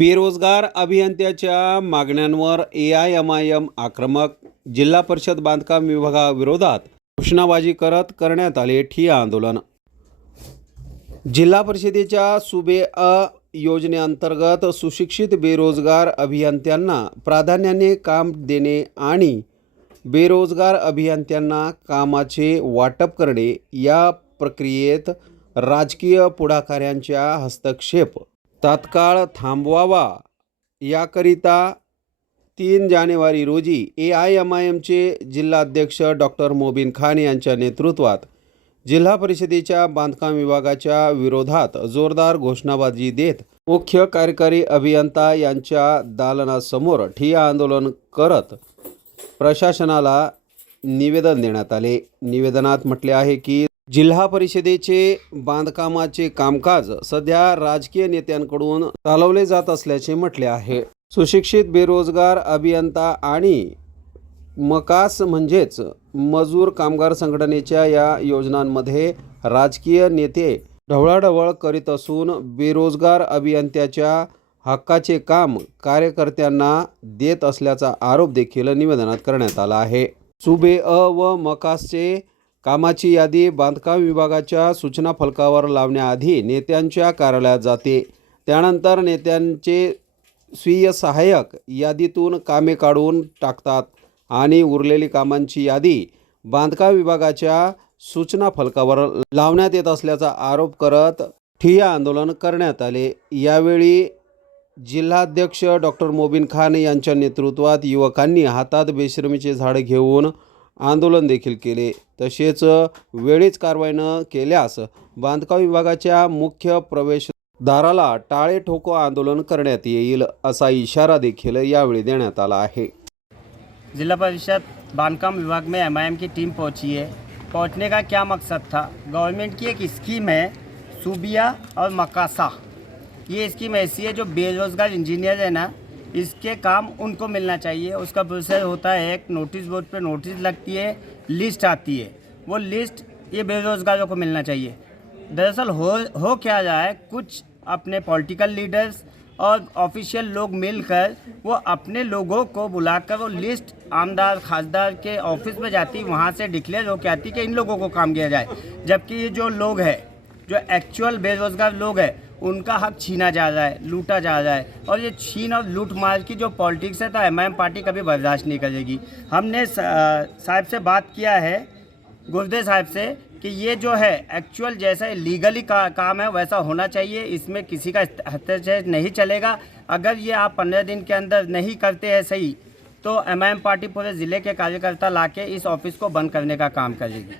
बेरोजगार अभियंत्याच्या मागण्यांवर A I M I M आक्रमक जिल्हा परिषद बांधकाम विभागाविरोधात घोषणाबाजी करत करण्यात आले ठिय्या आंदोलन. जिल्हा परिषदेच्या सुबे अ योजनेअंतर्गत सुशिक्षित बेरोजगार अभियंत्यांना प्राधान्याने काम देणे आणि बेरोजगार अभियंत्यांना कामाचे वाटप करणे या प्रक्रियेत राजकीय पुढाकाऱ्यांच्या हस्तक्षेप तात्काळ थांबवावा. याकरिता तीन जानेवारी रोजी ए आय एम आय एमचे जिल्हाध्यक्ष डॉक्टर मोबिन खान यांच्या नेतृत्वात जिल्हा परिषदेच्या बांधकाम विभागाच्या विरोधात जोरदार घोषणाबाजी देत मुख्य कार्यकारी अभियंता यांच्या दालनासमोर ठिय्या आंदोलन करत प्रशासनाला निवेदन देण्यात आले. निवेदनात म्हटले आहे की जिल्हा परिषदेचे बांधकामाचे कामकाज सध्या राजकीय नेत्यांकडून चालवले जात असल्याचे म्हटले आहे. सुशिक्षित बेरोजगार अभियंता आणि मकास म्हणजेच मजूर कामगार संघटनेच्या या योजनांमध्ये राजकीय नेते ढवळाढवळ करीत असून बेरोजगार अभियंत्याच्या हक्काचे काम कार्यकर्त्यांना देत असल्याचा आरोप देखील निवेदनात करण्यात आला आहे. सुबे अ व मकासचे कामाची यादी बांधकाम विभागाच्या सूचना फलकावर लावण्याआधी नेत्यांच्या कार्यालयात जाते. त्यानंतर नेत्यांचे स्वीय सहाय्यक यादीतून कामे काढून टाकतात आणि उरलेली कामांची यादी बांधकाम विभागाच्या सूचना फलकावर लावण्यात येत असल्याचा आरोप करत ठिय्या आंदोलन करण्यात आले. यावेळी जिल्हाध्यक्ष डॉक्टर मोबिन खान यांच्या नेतृत्वात युवकांनी हातात बेशरमीचे झाड घेऊन आंदोलन देखील केले. तसेच वेळीच कारवाई न केल्यास बांधकाम विभागाच्या मुख्य प्रवेशद्वाराला टाळे ठोको आंदोलन करण्यात येईल असा इशारा देखील यावेळी देण्यात आला आहे. जिला परिषद बांधकाम विभाग में एम की टीम पहुंची है. पहुंचने का क्या मकसद था? गवर्नमेंट की एक स्कीम है सूबिया और मकासा। ये स्कीम ऐसी है जो बेरोजगार इंजीनियर है ना इसके काम उनको मिलना चाहिए। उसका प्रोसेस होता है, एक नोटिस बोर्ड पे नोटिस लगती है लिस्ट आती है। वो लिस्ट ये बेरोजगारों को मिलना चाहिए। दरअसल हो हो क्या जाए कुछ अपने पॉलिटिकल लीडर्स और ऑफिशियल लोग मिलकर वो अपने लोगों को बुलाकर वो लिस्ट आमदार, खासदार के ऑफ़िस में जाती, वहाँ से डिक्लेयर होकर आती कि इन लोगों को काम किया जाए। जबकि ये जो लोग हैं, जो एक्चुअल बेरोजगार लोग हैं उनका हक छीना जा रहा है लूटा जा रहा है और ये छीन और लूट मार की जो पॉलिटिक्स है तो एम पार्टी कभी बर्दाश्त नहीं करेगी। हमने साहब से बात किया है, गुर्दे साहब से, कि ये जो है एक्चुअल जैसा लीगली का, काम है, वैसा होना चाहिए। इसमें किसी का हस्तक्षेप नहीं चलेगा। अगर ये आप पंद्रह दिन के अंदर नहीं करते हैं सही तो एम पार्टी पूरे ज़िले के कार्यकर्ता लाके इस ऑफ़िस को बंद करने का काम करेगी।